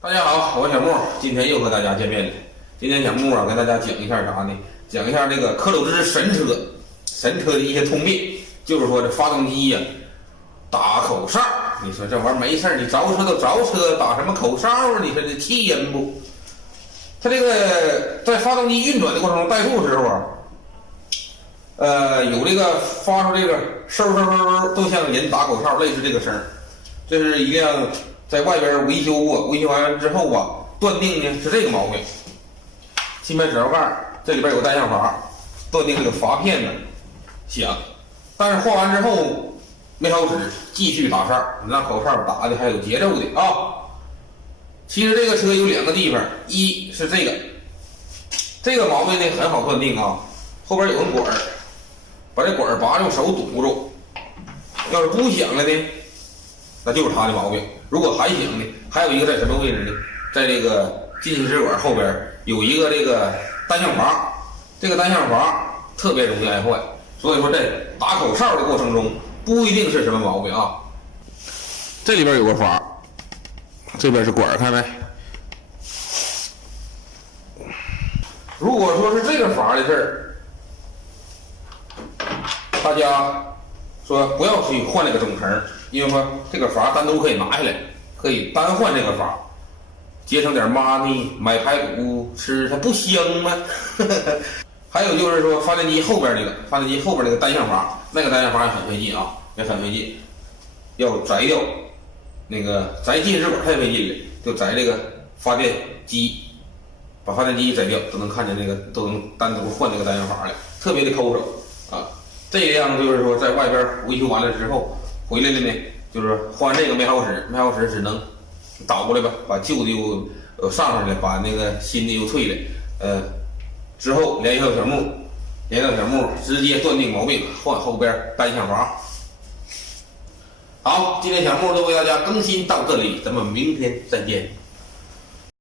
大家好，我是小木，今天又和大家见面了。今天小木跟大家讲一下啥呢？讲一下这个科鲁兹神车的一些通病，就是说这发动机呀，打口哨。你说这玩意儿没事你着车都着车，打什么口哨啊？你说这气人不？它这个在发动机运转的过程中，怠速时候啊，有这个发出这个嗖嗖嗖，都像人打口哨，类似这个声儿。这是一辆在外边维修过，维修完之后啊，断定呢是这个毛病。气门指摇盖这里边有个单向阀，断定这个阀片呢响，但是换完之后没好使，继续打哨，让口哨打的还有节奏的啊。其实这个车有两个地方，一是这个毛病呢很好断定啊，后边有根管儿，把这管儿拔用手堵住，要是不响了呢，那就是它的毛病。如果还响呢，还有一个在什么位置呢？在这个进气支管后边有一个这个单向阀，这个单向阀特别容易挨坏，所以说在打口哨的过程中不一定是什么毛病啊。这里边有个阀，这边是管，看没？如果说是这个阀的事儿，大家说不要去换这个总成，因为说这个阀单独可以拿下来，可以单换这个阀，节省点 money， 买排骨吃它不香吗？还有就是说发电机后边那个单向阀，那个单向阀也很费劲啊，也很费劲，要摘掉那个摘进气支管太费劲了，就摘这个发电机，把发电机摘掉，都能看见那个，都能单独换这个单向阀了，特别的抠手啊。这样就是说在外边维修完了之后回来了呢，就是换这个没好使，只能倒过来吧，把旧的又上去了，把那个新的又退了，之后联系到小木直接断定毛病，换后边单向阀。好，今天小木就为大家更新到这里，咱们明天再见。